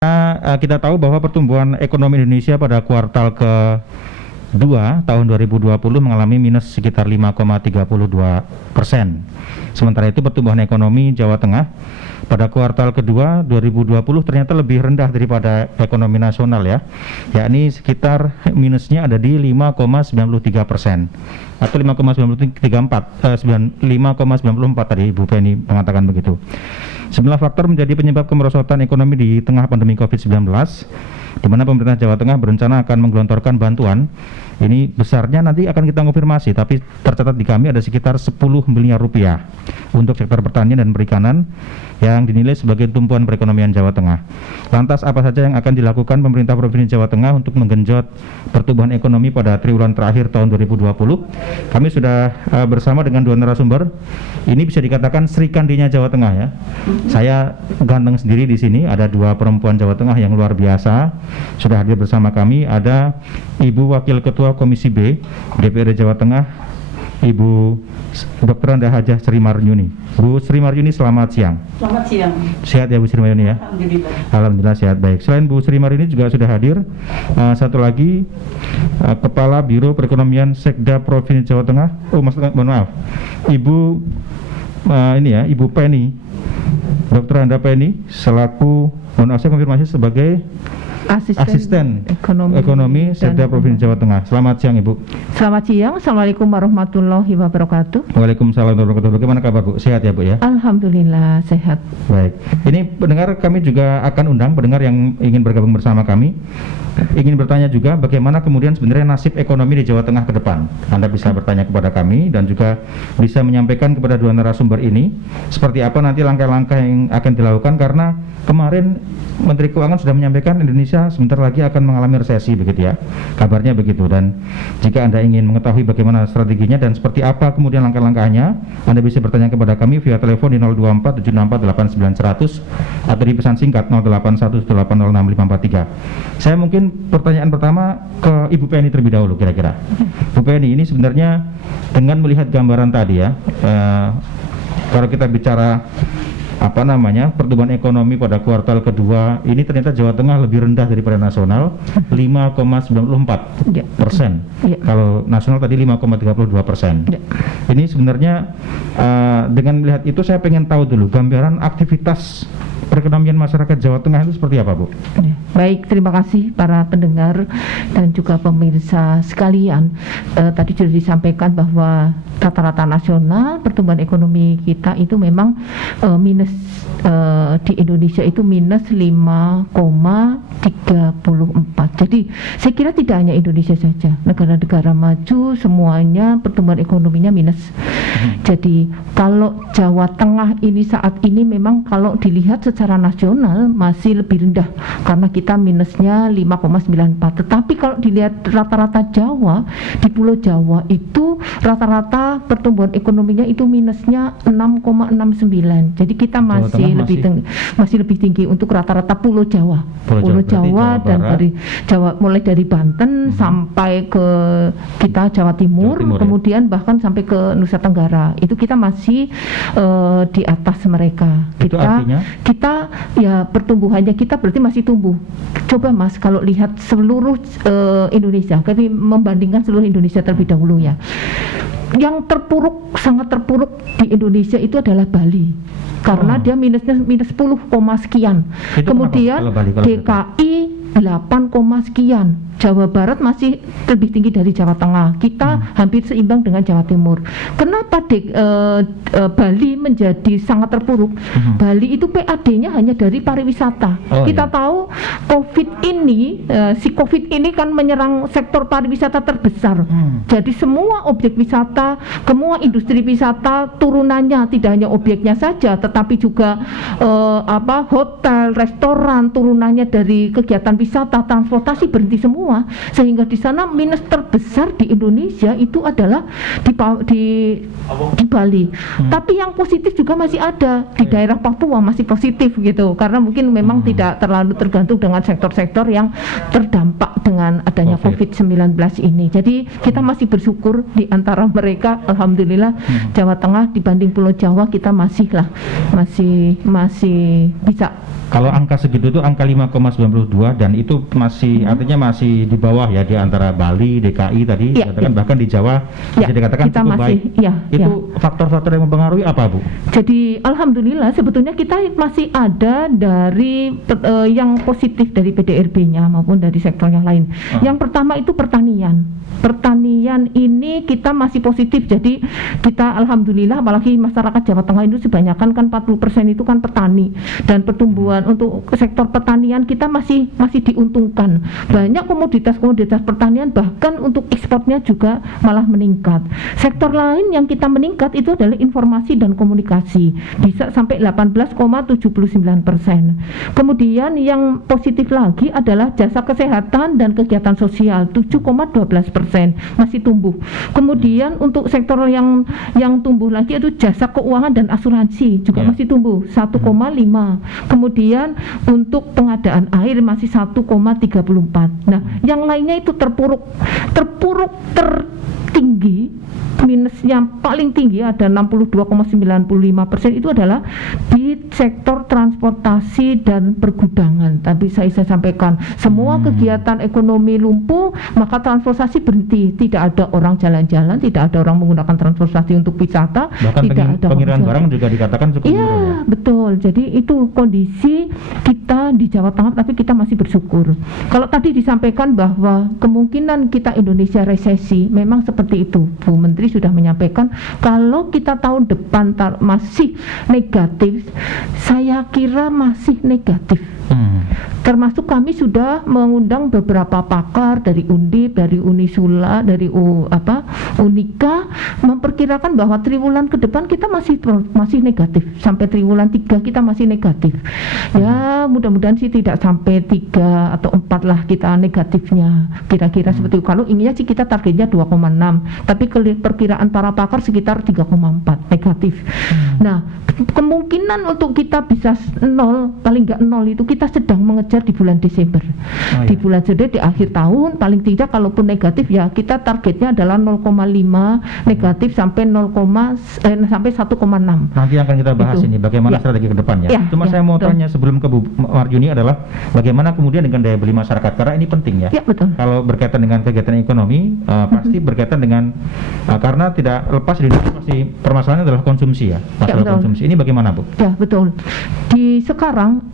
Kita tahu bahwa pertumbuhan ekonomi Indonesia pada kuartal ke-2 tahun 2020 mengalami minus sekitar 5,32%. Sementara itu pertumbuhan ekonomi Jawa Tengah pada kuartal kedua 2020 ternyata lebih rendah daripada ekonomi nasional ya, yakni sekitar minusnya ada di 5,93% atau 5,94 tadi Ibu Penny mengatakan begitu. Sejumlah faktor menjadi penyebab kemerosotan ekonomi di tengah pandemi COVID-19, di mana pemerintah Jawa Tengah berencana akan menggelontorkan bantuan. Ini besarnya nanti akan kita konfirmasi, tapi tercatat di kami ada sekitar 10 miliar rupiah untuk sektor pertanian dan perikanan yang dinilai sebagai tumpuan perekonomian Jawa Tengah. Lantas apa saja yang akan dilakukan pemerintah Provinsi Jawa Tengah untuk menggenjot pertumbuhan ekonomi pada triwulan terakhir tahun 2020? Kami sudah bersama dengan dua narasumber. Ini bisa dikatakan Sri Kandinya Jawa Tengah ya. Saya ganteng sendiri di sini, ada dua perempuan Jawa Tengah yang luar biasa sudah hadir bersama kami. Ada Ibu Wakil Ketua Komisi B DPRD Jawa Tengah, Ibu Dr. Anda Hajah Sri Maryuni. Bu Sri Maryuni, selamat siang. Selamat siang. Sehat ya Bu Sri Maryuni ya? Alhamdulillah. Alhamdulillah sehat. Baik. Selain Bu Sri Maryuni juga sudah hadir satu lagi Kepala Biro Perekonomian Sekda Provinsi Jawa Tengah. Mohon maaf, Ibu Ibu Penny, Dr. Anda Penny selaku, saya konfirmasi sebagai Asisten Ekonomi Sekda Provinsi Jawa Tengah. Selamat siang Ibu. Selamat siang. Assalamualaikum warahmatullahi wabarakatuh. Waalaikumsalam warahmatullahi wabarakatuh. Bagaimana kabar Bu? Sehat ya Bu ya? Alhamdulillah sehat. Baik. Ini pendengar kami juga akan undang pendengar yang ingin bergabung bersama kami. Ingin bertanya juga bagaimana kemudian sebenarnya nasib ekonomi di Jawa Tengah ke depan. Anda bisa bertanya kepada kami dan juga bisa menyampaikan kepada dua narasumber ini seperti apa nanti langkah-langkah yang akan dilakukan, karena kemarin Menteri Keuangan sudah menyampaikan Indonesia sebentar lagi akan mengalami resesi begitu ya. Kabarnya begitu, dan jika Anda ingin mengetahui bagaimana strateginya dan seperti apa kemudian langkah-langkahnya, Anda bisa bertanya kepada kami via telepon di 0247648900 atau di pesan singkat 0811806543. Saya mungkin pertanyaan pertama ke Ibu Penny terlebih dahulu kira-kira. Bu Penny, ini sebenarnya dengan melihat gambaran tadi ya, kalau kita bicara pertumbuhan ekonomi pada kuartal kedua ini ternyata Jawa Tengah lebih rendah daripada nasional 5,94%. Ya. Kalau nasional tadi 5,32%. Ya. Ini sebenarnya dengan melihat itu saya pengen tahu dulu gambaran aktivitas perekonomian masyarakat Jawa Tengah itu seperti apa Bu? Baik, terima kasih para pendengar dan juga pemirsa sekalian. Tadi sudah disampaikan bahwa rata-rata nasional pertumbuhan ekonomi kita itu memang minus di Indonesia itu minus 5,34. Jadi saya kira tidak hanya Indonesia saja, negara-negara maju semuanya pertumbuhan ekonominya minus. Jadi kalau Jawa Tengah ini saat ini memang kalau dilihat secara nasional masih lebih rendah karena kita minusnya 5,94. Tetapi kalau dilihat rata-rata Jawa, di Pulau Jawa itu rata-rata pertumbuhan ekonominya itu minusnya 6,69. Jadi kita masih lebih tinggi untuk rata-rata Pulau Jawa. Pulau Jawa dan dari Jawa, mulai dari Banten sampai ke kita Jawa Timur, kemudian bahkan sampai ke Nusa Tenggara. Itu kita masih di atas mereka. Itu artinya? Kita ya pertumbuhannya kita berarti masih tumbuh. Coba Mas kalau lihat seluruh Indonesia, kami membandingkan seluruh Indonesia terlebih dahulu ya. Yang terpuruk, sangat terpuruk di Indonesia itu adalah Bali karena dia minus 10, sekian. Itu kemudian DKI 8, sekian. Jawa Barat masih lebih tinggi dari Jawa Tengah. Kita hampir seimbang dengan Jawa Timur. Kenapa Bali menjadi sangat terpuruk? Bali itu PAD-nya hanya dari pariwisata. Kita tahu COVID ini kan menyerang sektor pariwisata terbesar. Jadi semua objek wisata, semua industri wisata turunannya tidak hanya objeknya saja, tetapi juga hotel, restoran, turunannya dari kegiatan wisata, transportasi berhenti semua, sehingga di sana minus terbesar di Indonesia itu adalah di Bali. Tapi yang positif juga masih ada di daerah Papua, masih positif gitu, karena mungkin memang tidak terlalu tergantung dengan sektor-sektor yang terdampak dengan adanya COVID-19 ini. Jadi kita masih bersyukur di antara mereka, alhamdulillah Jawa Tengah dibanding Pulau Jawa kita masih bisa. Kalau angka segitu itu angka 5,92 dan itu masih artinya masih di bawah ya di antara Bali, DKI tadi dikatakan bahkan di Jawa bisa dikatakan cukup baik. Itu faktor-faktor yang mempengaruhi apa, Bu? Jadi alhamdulillah sebetulnya kita masih ada dari yang positif dari PDRB-nya maupun dari sektor yang lain. Yang pertama itu pertanian. Pertanian ini kita masih positif, jadi kita alhamdulillah, apalagi masyarakat Jawa Tengah itu sebanyakan kan 40% itu kan petani, dan pertumbuhan untuk sektor pertanian kita masih diuntungkan. Banyak komoditas pertanian bahkan untuk ekspornya juga malah meningkat. Sektor lain yang kita meningkat itu adalah informasi dan komunikasi, bisa sampai 18,79%. Kemudian yang positif lagi adalah jasa kesehatan dan kegiatan sosial 7,12%. Masih tumbuh. Kemudian untuk sektor yang tumbuh lagi itu jasa keuangan dan asuransi juga masih tumbuh 1,5. Kemudian untuk pengadaan air masih 1,34. Nah, yang lainnya itu terpuruk tertinggi, minusnya paling tinggi ada 62,95% itu adalah di sektor transportasi dan pergudangan. Tadi saya sampaikan semua kegiatan ekonomi lumpuh, maka transportasi berhenti, tidak ada orang jalan-jalan, tidak ada orang menggunakan transportasi untuk wisata, bahkan tidak ada pengiriman barang juga dikatakan cukup ya, betul. Jadi itu kondisi kita di Jawa Tengah, tapi kita masih bersyukur. Kalau tadi disampaikan bahwa kemungkinan kita Indonesia resesi, memang seperti itu. Bu Menteri sudah menyampaikan kalau kita tahun depan masih negatif, saya kira masih negatif. Termasuk kami sudah mengundang beberapa pakar dari Undip, dari Unisula, dari Unika, memperkirakan bahwa triwulan ke depan kita masih negatif, sampai triwulan 3 kita masih negatif. Ya, mudah-mudahan sih tidak sampai 3 atau 4 lah kita negatifnya, kira-kira seperti itu. Kalau inginnya sih kita targetnya 2,6, tapi perkiraan para pakar sekitar 3,4 negatif. Nah, kemungkinan untuk kita bisa 0, paling nggak 0 itu kita sedang mengejar di bulan Desember. Di bulan Desember di akhir tahun paling tidak kalaupun negatif ya kita targetnya adalah 0,5 negatif sampai 1,6. Nanti akan kita bahas ini bagaimana strategi ke depannya. Cuma saya mau tanya sebelum ke Bu Maryuni adalah bagaimana kemudian dengan daya beli masyarakat, karena ini penting ya. Kalau berkaitan dengan kegiatan ekonomi pasti berkaitan dengan karena tidak lepas di Indonesia pasti permasalahannya adalah konsumsi ya. Masalah konsumsi ini bagaimana, Bu? Ya, betul. Di sekarang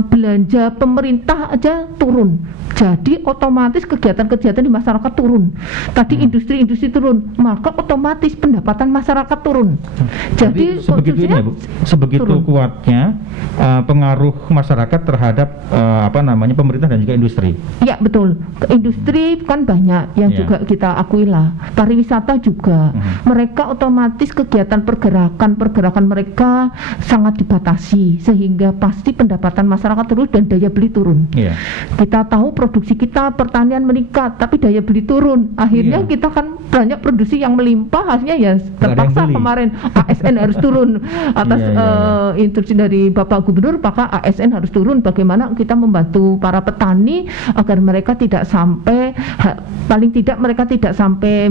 belanja pemerintah aja turun, jadi otomatis kegiatan-kegiatan di masyarakat turun. Tadi industri-industri turun, maka otomatis pendapatan masyarakat turun. Jadi sebegitu ini ya, Bu, sebegitu turun. Kuatnya pengaruh masyarakat terhadap pemerintah dan juga industri. Ya, betul. Industri kan banyak yang juga kita akui lah. Pariwisata juga. Mereka otomatis kegiatan pergerakan mereka sangat dibatasi, sehingga pasti pendapatan masyarakat turun dan daya beli turun. Kita tahu produksi kita pertanian meningkat, tapi daya beli turun. Akhirnya kita kan banyak produksi yang melimpah, hasilnya ya terpaksa kemarin ASN harus turun atas instruksi dari Bapak Gubernur, maka ASN harus turun. Bagaimana kita membantu para petani agar mereka tidak sampai paling tidak mereka tidak sampai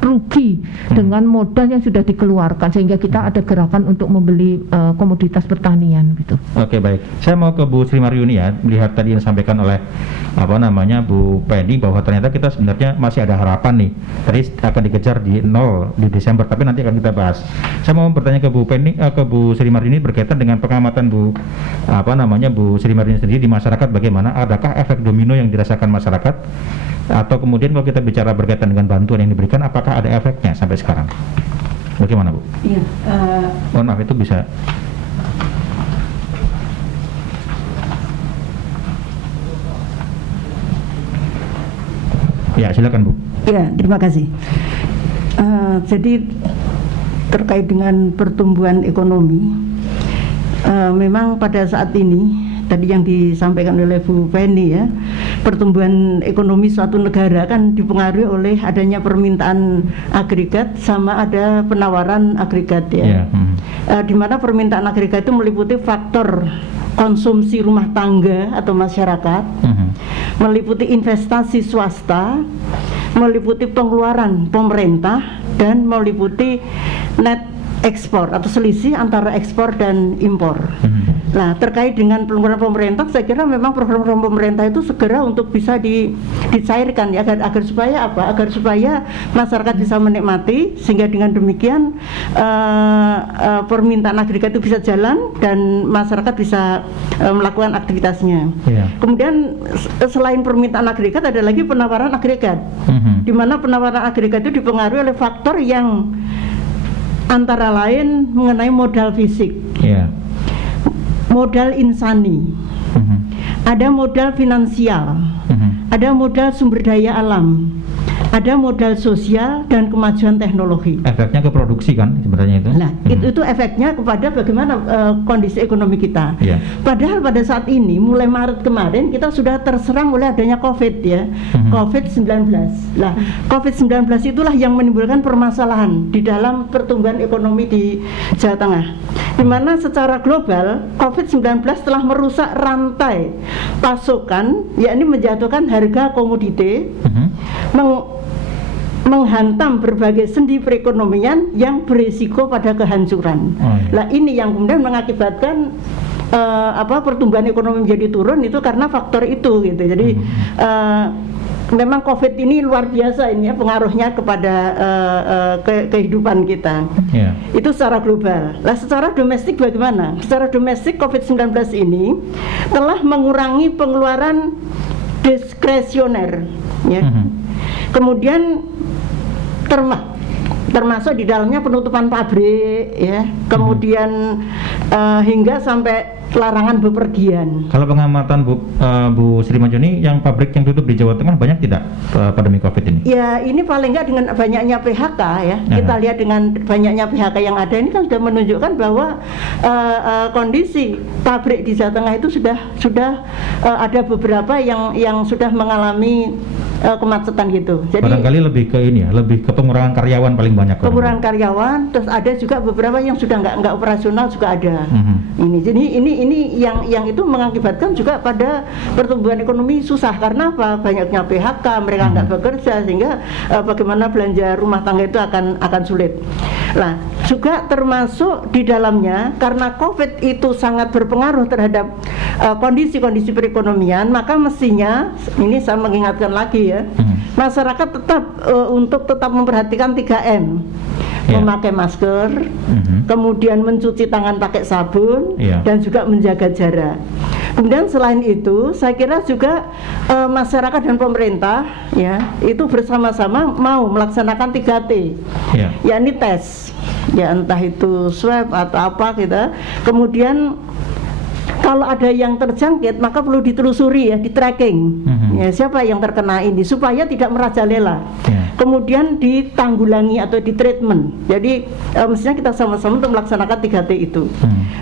rugi dengan modal yang sudah dikeluarkan, sehingga kita ada gerakan untuk membeli komoditas pertanian gitu. Oke, baik. Saya mau ke Bu Sri Maryuni ya, melihat tadi yang disampaikan oleh Bu Penny bahwa ternyata kita sebenarnya masih ada harapan nih. Tadi akan dikejar di 0 di Desember, tapi nanti akan kita bahas. Saya mau bertanya ke Bu Penny, ke Bu Sri Maryuni berkaitan dengan pengamatan Bu Sri Maryuni sendiri di masyarakat, bagaimana, adakah efek domino yang dirasakan masyarakat, atau kemudian kalau kita bicara berkaitan dengan bantuan yang diberikan, apakah ada efeknya sampai sekarang? Bagaimana, Bu? Iya. Mohon maaf, itu bisa. Ya, silakan, Bu. Ya, terima kasih. Jadi terkait dengan pertumbuhan ekonomi, memang pada saat ini tadi yang disampaikan oleh Bu Penny ya, pertumbuhan ekonomi suatu negara kan dipengaruhi oleh adanya permintaan agregat sama ada penawaran agregat ya. Di mana permintaan agregat itu meliputi faktor konsumsi rumah tangga atau masyarakat, meliputi investasi swasta, meliputi pengeluaran pemerintah, dan meliputi net ekspor atau selisih antara ekspor dan impor. Nah, terkait dengan pengeluaran pemerintah, saya kira memang program-program pemerintah itu segera untuk bisa dicairkan ya, agar supaya apa? Agar supaya masyarakat bisa menikmati, sehingga dengan demikian permintaan agregat itu bisa jalan dan masyarakat bisa melakukan aktivitasnya. Kemudian selain permintaan agregat ada lagi penawaran agregat, di mana penawaran agregat itu dipengaruhi oleh faktor yang antara lain mengenai modal fisik, modal insani, ada modal finansial, ada modal sumber daya alam, ada modal sosial dan kemajuan teknologi. Efeknya ke produksi kan sebenarnya itu. Nah, itu efeknya kepada bagaimana kondisi ekonomi kita. Padahal pada saat ini mulai Maret kemarin kita sudah terserang oleh adanya COVID ya, COVID-19. Nah, COVID-19 itulah yang menimbulkan permasalahan di dalam pertumbuhan ekonomi di Jawa Tengah, di mana secara global COVID-19 telah merusak rantai pasokan, yakni menjatuhkan harga komoditi, menghantam berbagai sendi perekonomian yang berisiko pada kehancuran. Nah, ini yang kemudian mengakibatkan pertumbuhan ekonomi menjadi turun, itu karena faktor itu gitu. Jadi memang COVID ini luar biasa ini ya pengaruhnya kepada kehidupan kita. Itu secara global. Nah, secara domestik bagaimana? Secara domestik COVID-19 ini telah mengurangi pengeluaran diskresioner ya. Kemudian termasuk di dalamnya penutupan pabrik ya, kemudian hingga sampai larangan bepergian. Kalau pengamatan Bu Sri Majoni, yang pabrik yang tutup di Jawa Tengah banyak tidak pandemi COVID ini? Ya, ini paling nggak dengan banyaknya PHK ya. Kita lihat dengan banyaknya PHK yang ada ini kan sudah menunjukkan bahwa kondisi pabrik di Jawa Tengah itu sudah ada beberapa yang sudah mengalami kemacetan gitu. Jadi barangkali lebih ke ini ya, lebih ke pengurangan karyawan paling banyak. Pengurangan karyawan, terus ada juga beberapa yang sudah nggak operasional juga ada. Ini yang itu mengakibatkan juga pada pertumbuhan ekonomi susah karena apa? Banyaknya PHK, mereka nggak bekerja, sehingga bagaimana belanja rumah tangga itu akan sulit. Nah, juga termasuk di dalamnya karena COVID itu sangat berpengaruh terhadap kondisi perekonomian, maka mestinya ini saya mengingatkan lagi ya, masyarakat tetap memperhatikan 3M. Memakai masker, kemudian mencuci tangan pakai sabun, dan juga menjaga jarak. Kemudian selain itu, saya kira juga masyarakat dan pemerintah ya itu bersama-sama mau melaksanakan 3T, yakni tes, ya entah itu swab atau apa gitu. Kemudian kalau ada yang terjangkit maka perlu ditelusuri ya, di tracking ya, siapa yang terkena ini supaya tidak merajalela. Kemudian ditanggulangi atau di treatment. Jadi mestinya kita sama-sama untuk melaksanakan 3T itu.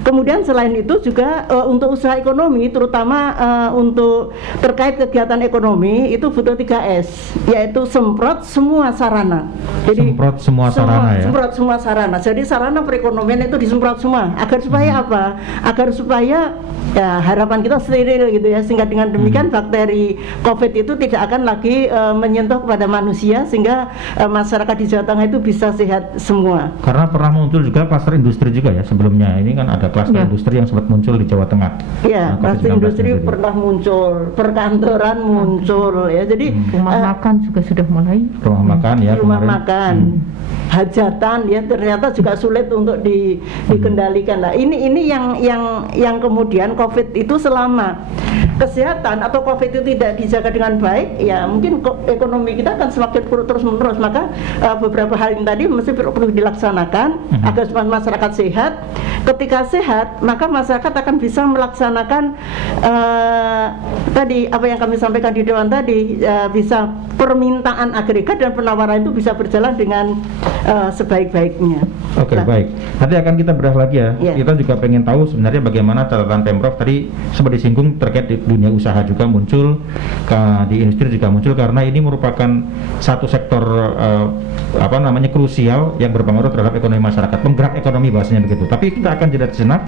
Kemudian selain itu juga untuk usaha ekonomi, terutama untuk terkait kegiatan ekonomi itu butuh 3S, yaitu semprot semua sarana. Jadi semprot semua sarana ya. Semprot semua sarana. Jadi sarana perekonomian itu disemprot semua. Agar supaya apa? Agar supaya ya harapan kita steril gitu ya, sehingga dengan demikian bakteri COVID itu tidak akan lagi menyentuh kepada manusia, sehingga masyarakat di Jawa Tengah itu bisa sehat semua. Karena pernah muncul juga klaster industri juga ya sebelumnya, ini kan ada klaster industri yang sempat muncul di Jawa Tengah. Iya, klaster industri pernah muncul, perkantoran muncul ya. Jadi rumah makan juga sudah mulai. Rumah makan ya. Rumah makan, hajatan ya ternyata juga sulit untuk dikendalikan. Nah, ini yang kemudian COVID itu selama kesehatan atau COVID itu tidak dijaga dengan baik, ya mungkin ekonomi kita akan semakin terus menerus. Maka beberapa hal ini tadi mesti perlu dilaksanakan agar masyarakat sehat. Ketika sehat, maka masyarakat akan bisa melaksanakan tadi apa yang kami sampaikan di dewan tadi, bisa permintaan agregat dan penawaran itu bisa berjalan dengan sebaik-baiknya. Oke, baik. Nanti akan kita bedah lagi ya. Iya. Kita juga pengen tahu sebenarnya bagaimana catatan Pemprov tadi sempat disinggung terkait di dunia usaha juga muncul, di industri juga muncul karena ini merupakan satu sektor krusial yang berpengaruh terhadap ekonomi masyarakat, penggerak ekonomi bahasanya begitu. Tapi kita akan jeda sejenak.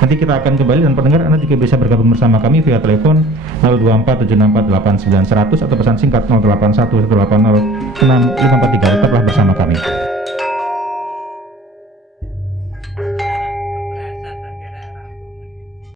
Nanti kita akan kembali dan pendengar Anda juga bisa bergabung bersama kami via telepon 02476489100 atau pesan singkat 0811806543. Tetaplah bersama kami.